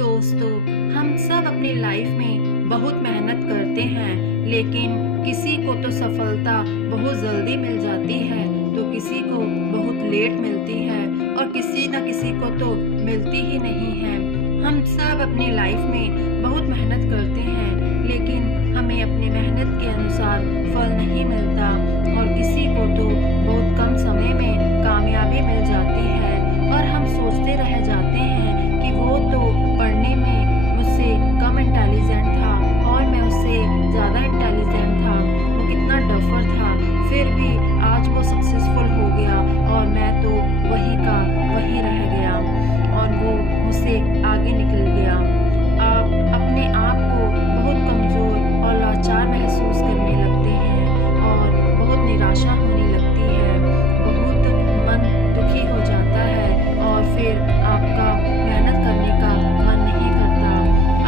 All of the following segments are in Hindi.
दोस्तों, हम सब अपनी लाइफ में बहुत मेहनत करते हैं, लेकिन किसी को तो सफलता बहुत जल्दी मिल जाती है, तो किसी को बहुत लेट मिलती है और किसी न किसी को तो मिलती ही नहीं है। हम सब अपनी लाइफ में बहुत मेहनत करते हैं, लेकिन हमें अपनी मेहनत के अनुसार फल नहीं मिलता और किसी को तो बहुत कम समय में कामयाबी मिल जाती है और हम सोचते रह जाते हैं कि वो तो पढ़ने में मुझसे कम इंटेलिजेंट था और मैं उससे ज़्यादा इंटेलिजेंट था, वो कितना डफर था, फिर भी आज वो सक्सेसफुल हो गया और मैं तो वही का वही रह गया और वो मुझसे आगे निकल गया। आप अपने आप को बहुत कमज़ोर और लाचार महसूस करने लगते हैं और बहुत निराशा होने लगती है, बहुत मन दुखी हो जाता है और फिर आपका मेहनत करने का मन नहीं करता।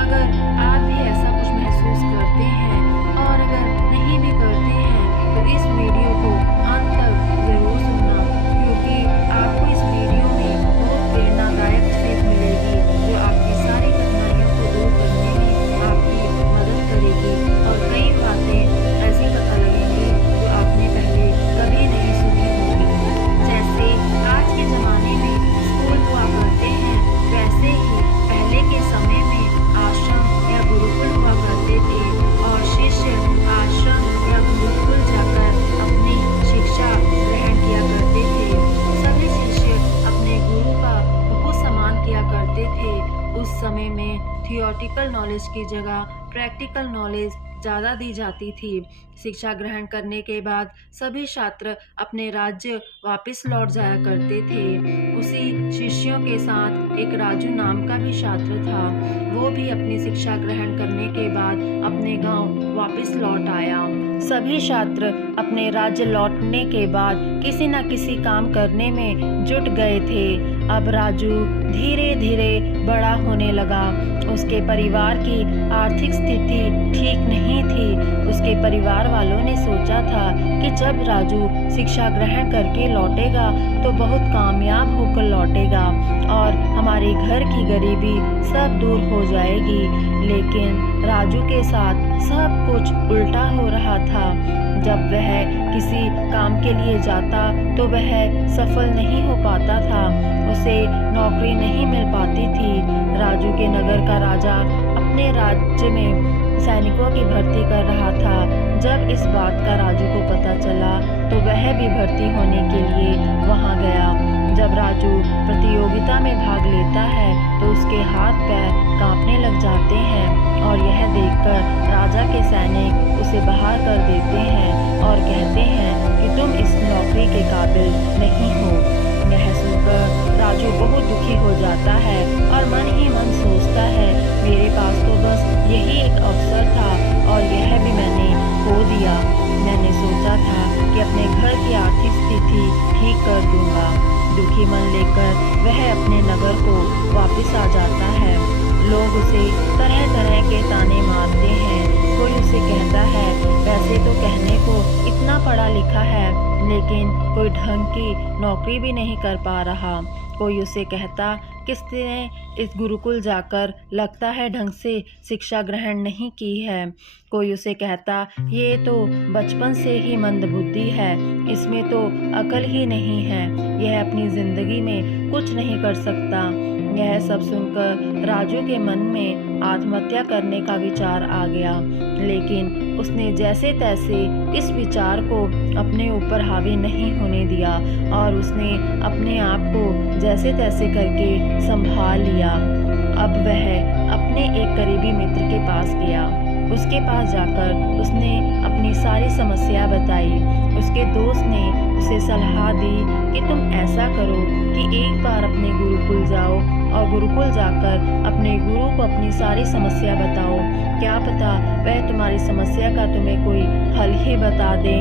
अगर आप भी ऐसा कुछ महसूस करते हैं और अगर नहीं भी करते हैं तो इस वीडियो को अंत तक ज़रूर सुनना, क्योंकि आपको इस वीडियो में बहुत प्रेरणादायक सीख मिलेगी जो आपकी सारी कठिनाइयों को दूर करने में आपकी मदद करेगी और कई बातें ऐसी पता लगेंगी जो आपने पहले कभी नहीं सुनी होगी। जैसे आज के ज़माने में स्कूल हुआ करते हैं, वैसे ही पहले के समय में आश्रम या गुरुकुल हुआ करते थे और शिष्य आश्रम या गुरुकुल जाकर अपनी शिक्षा ग्रहण किया करते थे। सभी शिष्य अपने गुरु का बहुत सम्मान किया करते थे। उस समय में थियोरेटिकल नॉलेज की जगह प्रैक्टिकल नॉलेज ज़्यादा दी जाती थी। शिक्षा ग्रहण करने के बाद सभी छात्र अपने राज्य वापस लौट जाया करते थे। उसी शिष्यों के साथ एक राजू नाम का भी छात्र था, वो भी अपनी शिक्षा ग्रहण करने के बाद अपने गांव वापस लौट आया। सभी छात्र अपने राज्य लौटने के बाद किसी न किसी काम करने में जुट गए थे। अब राजू धीरे धीरे बड़ा होने लगा। उसके परिवार की आर्थिक स्थिति ठीक नहीं थी। उसके परिवार वालों ने सोचा था कि जब राजू शिक्षा ग्रहण करके लौटेगा तो बहुत कामयाब होकर लौटेगा और हमारे घर की गरीबी सब दूर हो जाएगी। लेकिन राजू के साथ सब कुछ उल्टा हो रहा था। जब वह किसी काम के लिए जाता तो वह सफल नहीं हो पाता था, उसे नौकरी नहीं मिल पाती थी। राजू के नगर का राजा अपने राज्य में सैनिकों की भर्ती कर रहा था। जब इस बात का राजू को पता चला तो वह भी भर्ती होने के लिए वहां गया। जब राजू प्रतियोगिता में भाग लेता है तो उसके हाथ पैर कांपने लग जाते हैं और यह देखकर राजा के सैनिक उसे बाहर कर देते हैं और कहते हैं कि तुम इस नौकरी के काबिल नहीं हो। यह सुनकर राजू बहुत दुखी हो जाता है और मन ही मन सोचता है, मेरे पास तो बस यही एक अवसर था और यह भी मैंने खो दिया। मैंने सोचा था कि अपने घर की आर्थिक स्थिति ठीक कर दूंगा। दुखी मन लेकर वह अपने नगर को वापस आ जाता है। लोग उसे तरह तरह के ताने मारते हैं। कोई उसे कहता है, वैसे तो कहने को इतना पढ़ा लिखा है लेकिन कोई ढंग की नौकरी भी नहीं कर पा रहा। कोई उसे कहता, किसने इस गुरुकुल जाकर लगता है ढंग से शिक्षा ग्रहण नहीं की है। कोई उसे कहता, ये तो बचपन से ही मंदबुद्धि है, इसमें तो अकल ही नहीं है, यह अपनी जिंदगी में कुछ नहीं कर सकता। यह सब सुनकर राजू के मन में आत्महत्या करने का विचार आ गया, लेकिन उसने जैसे तैसे इस विचार को अपने ऊपर हावी नहीं होने दिया और उसने अपने आप को जैसे तैसे करके संभाल लिया। अब वह अपने एक करीबी मित्र के पास गया। उसके पास जाकर उसने अपनी सारी समस्या बताई। उसके दोस्त ने उसे सलाह दी कि तुम ऐसा करो कि एक बार अपने गुरुकुल जाओ और गुरुकुल जाकर अपने गुरु को अपनी सारी समस्या बताओ, क्या पता वह तुम्हारी समस्या का तुम्हें कोई हल ही बता दे।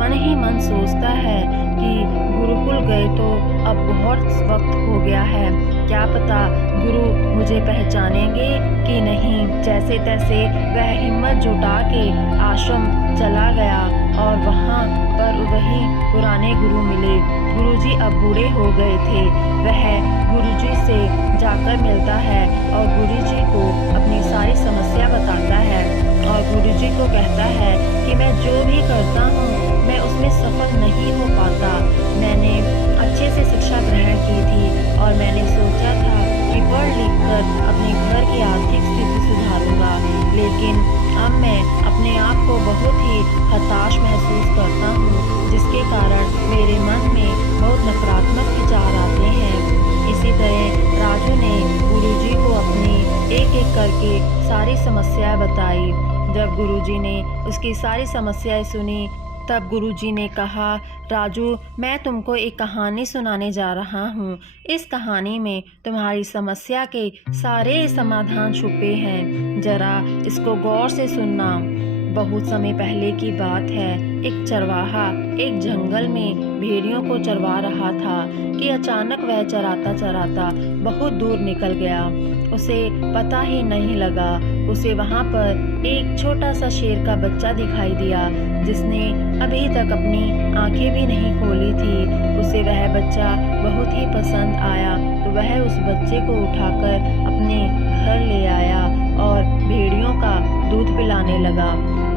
मन ही मन सोचता है कि गुरुकुल गए तो अब बहुत वक्त हो गया है, क्या पता गुरु मुझे पहचानेंगे कि नहीं। जैसे तैसे वह हिम्मत जुटा के आश्रम चला गया और वहाँ पर वही पुराने गुरु मिले। गुरुजी अब बूढ़े हो गए थे। वह गुरुजी से जाकर मिलता है और गुरुजी को अपनी सारी समस्या बताता है और गुरुजी को कहता है कि मैं जो भी करता हूँ मैं उसमें सफल नहीं हो पाता। मैंने अच्छे से शिक्षा ग्रहण की थी और मैंने सोचा था कि पढ़ लिख कर अपने घर की आर्थिक स्थिति सुधारूंगा, लेकिन अब मैं अपने आप को बहुत ही हताश महसूस करता हूँ, जिसके कारण मेरे मन में बहुत नकारात्मक विचार आते हैं। इसी तरह राजू ने गुरुजी को अपनी एक एक करके सारी समस्याएं बताई। जब गुरुजी ने उसकी सारी समस्याएं सुनी तब गुरुजी ने कहा, राजू, मैं तुमको एक कहानी सुनाने जा रहा हूँ। इस कहानी में तुम्हारी समस्या के सारे समाधान छुपे हैं, जरा इसको गौर से सुनना। बहुत समय पहले की बात है। एक चरवाहा एक जंगल में भेड़ियों को चरवा रहा था कि अचानक वह चराता चराता बहुत दूर निकल गया। उसे पता ही नहीं लगा, उसे वहाँ पर एक छोटा सा शेर का बच्चा दिखाई दिया, जिसने अभी तक अपनी आंखें भी नहीं खोली थी। उसे वह बच्चा बहुत ही पसंद आया तो वह उस बच्चे को उठाकर अपने घर ले आया और भेड़ियों का दूध पिलाने लगा।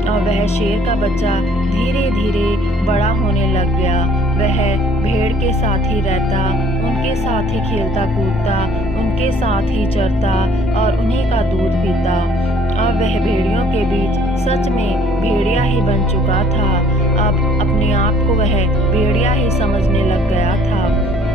और वह शेर का बच्चा धीरे धीरे बड़ा होने लग गया। वह भेड़ के साथ ही रहता, उनके साथ ही खेलता कूदता, उनके साथ ही चरता और उन्हीं का दूध पीता। अब वह भेड़ियों के बीच सच में भेड़िया ही बन चुका था। अब अपने आप को वह भेड़िया ही समझने लग गया था।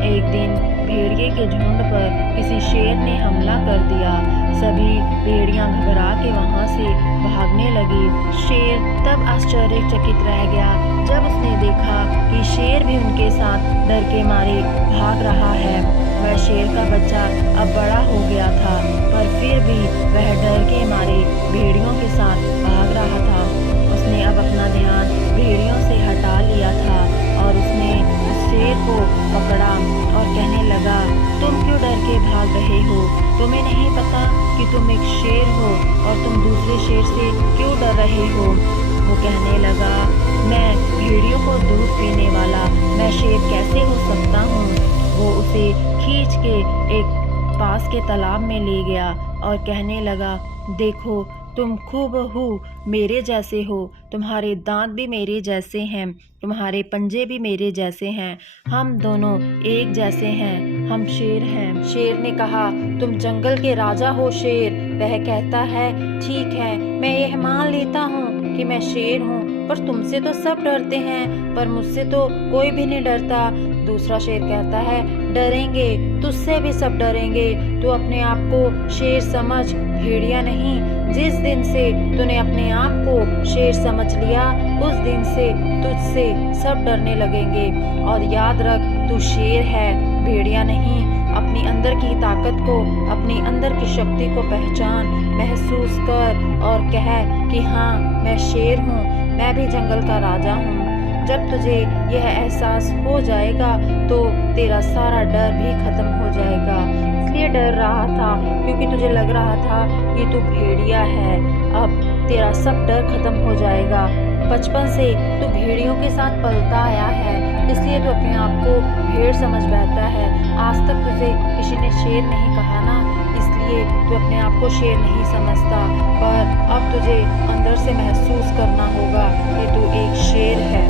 एक दिन भेड़िए के झुंड पर किसी शेर ने हमला कर दिया। सभी भेड़ियां घबरा के वहां से भागने लगी। शेर तब आश्चर्यचकित रह गया जब उसने देखा कि शेर भी उनके साथ डर के मारे भाग रहा है। वह शेर का बच्चा अब बड़ा हो गया था, पर फिर भी वह डर के मारे भेड़ियों के साथ भाग रहा था। उसने अब अपना ध्यान भेड़ियों से हटा लिया था और उसने उस शेर को पकड़ा और कहने लगा, तुम क्यों डर के भाग रहे हो? तुम्हें नहीं पता कि तुम एक शेर हो और तुम दूसरे शेर से क्यों डर रहे हो? वो कहने लगा, मैं भेड़ियों को दूध पीने वाला मैं शेर कैसे हो सकता हूँ? वो उसे खींच के एक पास के तालाब में ले गया और कहने लगा, देखो, तुम खूबहू मेरे जैसे हो, तुम्हारे दांत भी मेरे जैसे हैं, तुम्हारे पंजे भी मेरे जैसे हैं, हम दोनों एक जैसे हैं, हम शेर हैं। शेर ने कहा, तुम जंगल के राजा हो शेर। वह कहता है, ठीक है, मैं यह मान लेता हूँ कि मैं शेर हूँ, पर तुमसे तो सब डरते हैं, पर मुझसे तो कोई भी नहीं डरता। दूसरा शेर कहता है, डरेंगे, तुझसे भी सब डरेंगे, तू अपने आप को शेर समझ, भेड़िया नहीं। जिस दिन से तूने अपने आप को शेर समझ लिया, उस दिन से तुझसे सब डरने लगेंगे। और याद रख, तू शेर है, भेड़िया नहीं। अपनी अंदर की ताकत को, अपनी अंदर की शक्ति को पहचान, महसूस कर और कह कि हाँ, मैं शेर हूँ, मैं भी जंगल का राजा हूँ। जब तुझे यह एहसास हो जाएगा तो तेरा सारा डर भी खत्म हो जाएगा। इसलिए डर रहा था क्योंकि तुझे लग रहा था कि तू भेड़िया है। अब तेरा सब डर खत्म हो जाएगा। बचपन से तू भेड़ियों के साथ पलता आया है, इसलिए तू अपने आप को भेड़ समझ बैठता है। आज तक तुझे किसी ने शेर नहीं कहा ना, इसलिए तू अपने आप को शेर नहीं समझता। पर अब तुझे अंदर से महसूस करना होगा कि तू एक शेर है।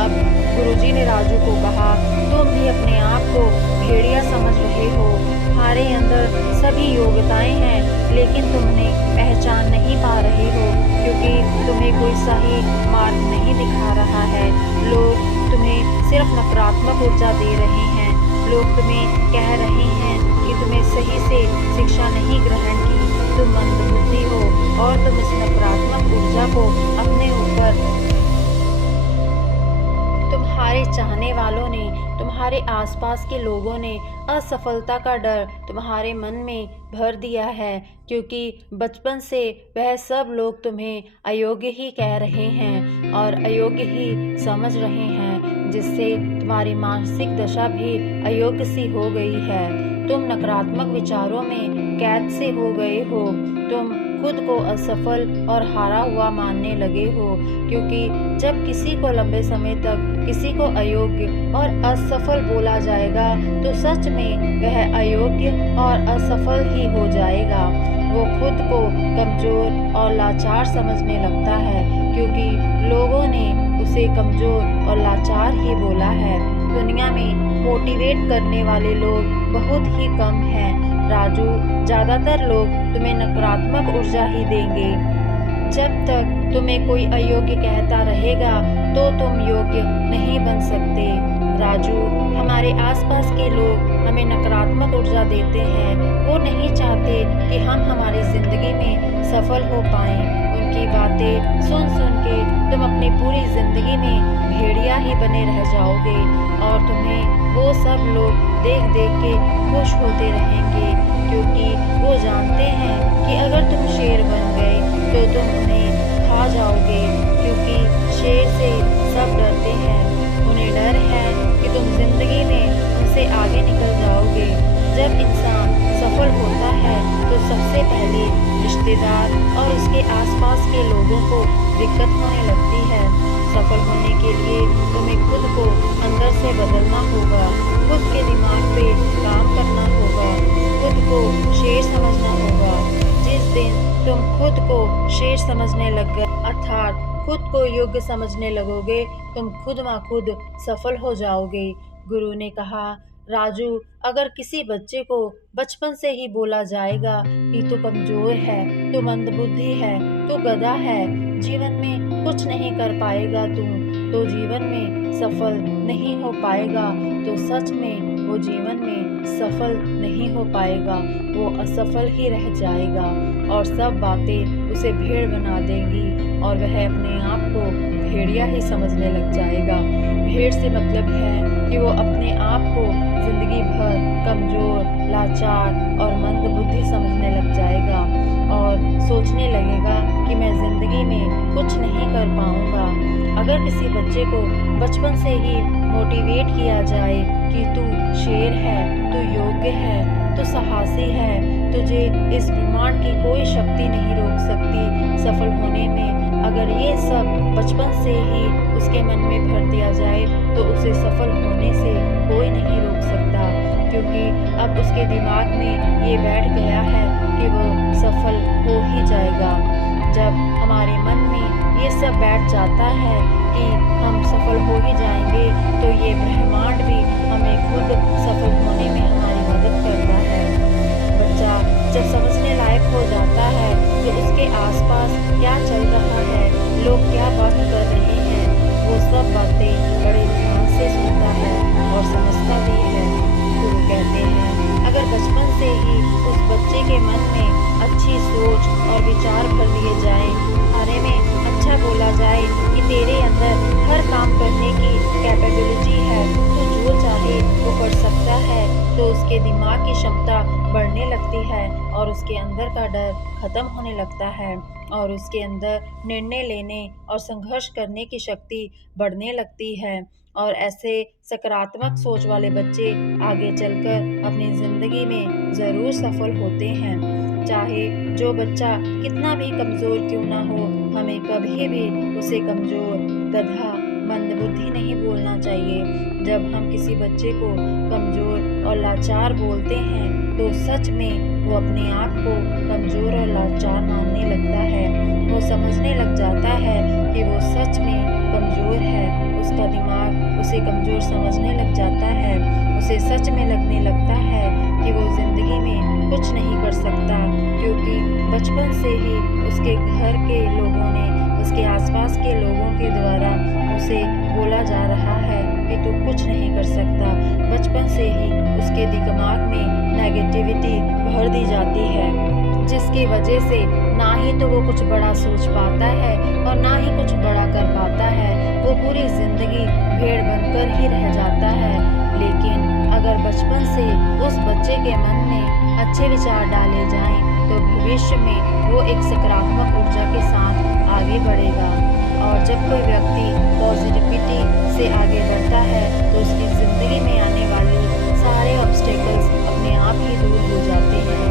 अब गुरुजी ने राजू को कहा, तुम भी अपने आप को भेड़िया समझ रहे हो, तुम्हारे अंदर सभी योग्यताएं हैं, लेकिन तुम उन्हें पहचान नहीं पा रहे हो क्योंकि तुम्हें कोई सही मार्ग नहीं दिखा रहा है। लोग तुम्हें सिर्फ नकारात्मक ऊर्जा दे रहे हैं। लोग तुम्हें कह रहे हैं कि तुम्हें सही से शिक्षा नहीं ग्रहण की, तुम मंदबुद्धि हो और तुम इस नकारात्मक ऊर्जा को अपने ऊपर तुम्हारे चाहने वालों ने, तुम्हारे आसपास के लोगों ने असफलता का डर तुम्हारे मन में भर दिया है, क्योंकि बचपन से वह सब लोग तुम्हें अयोग्य ही कह रहे हैं और अयोग्य ही समझ रहे हैं, जिससे तुम्हारी मानसिक दशा भी अयोग्य सी हो गई है। तुम नकारात्मक विचारों में कैद से हो गए हो। तुम खुद को असफल और हारा हुआ मानने लगे हो, क्योंकि जब किसी को लंबे समय तक किसी को अयोग्य और असफल बोला जाएगा तो सच में वह अयोग्य और असफल ही हो जाएगा। वो खुद को कमजोर और लाचार समझने लगता है, क्योंकि लोगों ने उसे कमजोर और लाचार ही बोला है। दुनिया में मोटिवेट करने वाले लोग बहुत ही कम हैं। राजू, ज़्यादातर लोग तुम्हें नकारात्मक ऊर्जा ही देंगे। जब तक तुम्हें कोई अयोग्य कहता रहेगा तो तुम योग्य नहीं बन सकते। राजू, हमारे आसपास के लोग हमें नकारात्मक ऊर्जा देते हैं। वो नहीं चाहते कि हम हमारी ज़िंदगी में सफल हो पाएं। उनकी बातें सुन सुन के तुम अपनी पूरी ज़िंदगी में भेड़िया ही बने रह जाओगे, और तुम्हें वो सब लोग देख देख के खुश होते रहेंगे, क्योंकि वो जानते हैं कि अगर तुम शेर बन गए तो तुम उन्हें खा जाओगे, क्योंकि शेर से सब डरते हैं। उन्हें डर है कि तुम जिंदगी में उनसे आगे निकल जाओगे। जब इंसान सफल होता है तो सबसे पहले रिश्तेदार और उसके आसपास के लोगों को दिक्कत होने लगती है। सफल होने के लिए तुम्हें खुद को अंदर से बदलना होगा, खुद के दिमाग पे काम करना होगा, खुद को शेर समझना होगा। जिस दिन तुम खुद को शेर समझने लग गए, अर्थात खुद को योग्य समझने लगोगे, तुम खुद ब खुद सफल हो जाओगे। गुरु ने कहा, राजू, अगर किसी बच्चे को बचपन से ही बोला जाएगा कि तू कमजोर है, तू मंदबुद्धि है, तू गधा है, जीवन में कुछ नहीं कर पाएगा, तो जीवन में सफल नहीं हो पाएगा, तो सच में वो जीवन में सफल नहीं हो पाएगा। वो असफल ही रह जाएगा और सब बातें उसे भेड़ बना देंगी और वह अपने आप को भेड़िया ही समझने लग जाएगा। भेड़ से मतलब है कि वो अपने आप को जिंदगी भर कमजोर, लाचार और मंदबुद्धि समझने लग जाएगा और सोचने लगेगा कि मैं जिंदगी में कुछ नहीं कर पाऊंगा। अगर किसी बच्चे को बचपन से ही मोटिवेट किया जाए कि तू शेर है, तू योग्य है, तू साहसी है, तुझे इस ब्रह्मांड की कोई शक्ति नहीं रोक सकती सफल होने में, अगर ये सब बचपन से ही उसके मन में भर दिया जाए तो उसे सफल होने से कोई नहीं रोक सकता, क्योंकि अब उसके दिमाग में ये बैठ गया है कि वो सफल हो ही जाएगा। जब हमारे मन में ये सब बैठ जाता है कि हम सफल हो ही जाएंगे, तो ये ब्रह्मांड भी हमें खुद सफल होने में हमारी मदद करता है। बच्चा जब समझने लायक हो जाता है तो उसके आसपास क्या चल रहा है, लोग क्या बात कर रहे हैं, वो सब बातें बड़े ध्यान से सुनता है और समझता भी है। गुरु कहते हैं, अगर बचपन से ही उस बच्चे के मन में अच्छी सोच और विचार भर दिए जाए, बारे में अच्छा बोला जाए कि तेरे अंदर हर काम करने की कैपेबिलिटी है, तो जो चाहे वो कर सकता है, तो उसके दिमाग की क्षमता बढ़ने लगती है और उसके अंदर का डर खत्म होने लगता है और उसके अंदर निर्णय लेने और संघर्ष करने की शक्ति बढ़ने लगती है। और ऐसे सकारात्मक सोच वाले बच्चे आगे चलकर अपनी ज़िंदगी में ज़रूर सफल होते हैं। चाहे जो बच्चा कितना भी कमज़ोर क्यों ना हो, हमें कभी भी उसे कमज़ोर, गधा, मंदबुद्धि नहीं बोलना चाहिए। जब हम किसी बच्चे को कमज़ोर और लाचार बोलते हैं तो सच में वो अपने आप को कमज़ोर और लाचार मानने लगता है। वो समझने लग जाता है कि वो सच में कमज़ोर है, उसका दिमाग उसे कमज़ोर समझने लग जाता है। उसे सच में लगने लगता है कि वो ज़िंदगी में कुछ नहीं कर सकता, क्योंकि बचपन से ही उसके घर के लोगों ने, उसके आसपास के लोगों के द्वारा उसे बोला जा रहा है कि तू कुछ नहीं कर सकता। बचपन से ही उसके दिमाग में नेगेटिविटी भर दी जाती है, जिसकी वजह से ना ही तो वो कुछ बड़ा सोच पाता है और ना ही कुछ बड़ा कर पाता है। वो पूरी ज़िंदगी भेड़ बनकर ही रह जाता है। लेकिन अगर बचपन से उस बच्चे के मन में अच्छे विचार डाले जाएं, तो भविष्य में वो एक सकारात्मक ऊर्जा के साथ आगे बढ़ेगा। और जब कोई व्यक्ति पॉजिटिविटी से आगे बढ़ता है तो उसकी ज़िंदगी में आने वाली सारे ऑब्स्टेकल्स अपने आप ही दूर हो जाते हैं।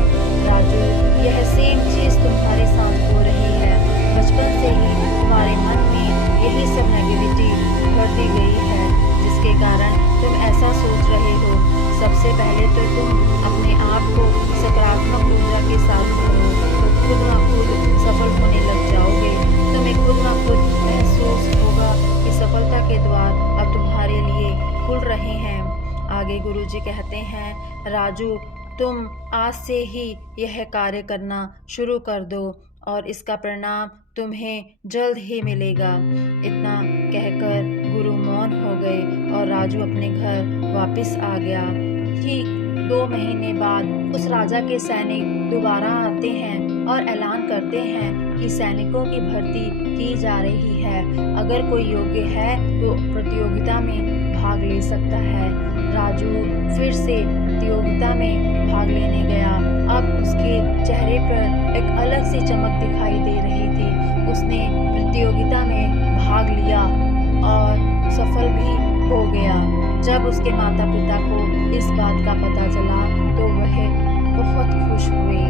राजू, यह सेम चीज़ तुम्हारे साथ हो रही है। बचपन से ही तुम्हारे मन में यही सब नेगेटिविटी भरती गई है, जिसके कारण तुम ऐसा सोच रहे हो। सबसे पहले तो तुम अपने आप को सकारात्मक ऊर्जा के साथ भरो, तो खुद ब खुद सफल होने लग जाओगे। तुम्हें खुद ब खुद महसूस होगा कि सफलता के द्वार अब तुम्हारे लिए खुल रहे हैं। आगे गुरुजी कहते हैं, राजू, तुम आज से ही यह कार्य करना शुरू कर दो और इसका परिणाम तुम्हें जल्द ही मिलेगा। इतना कहकर गुरु मौन हो गए और राजू अपने घर वापस आ गया। ठीक 2 महीने बाद उस राजा के सैनिक दोबारा आते हैं और ऐलान करते हैं कि सैनिकों की भर्ती की जा रही है। अगर कोई योग्य है तो प्रतियोगिता में भाग ले सकता है। राजू फिर से प्रतियोगिता में भाग लेने गया। अब उसके चेहरे पर एक अलग सी चमक दिखाई दे रही थी। उसने प्रतियोगिता में भाग लिया और सफल भी हो गया। जब उसके माता पिता को इस बात का पता चला तो वह बहुत खुश हुए।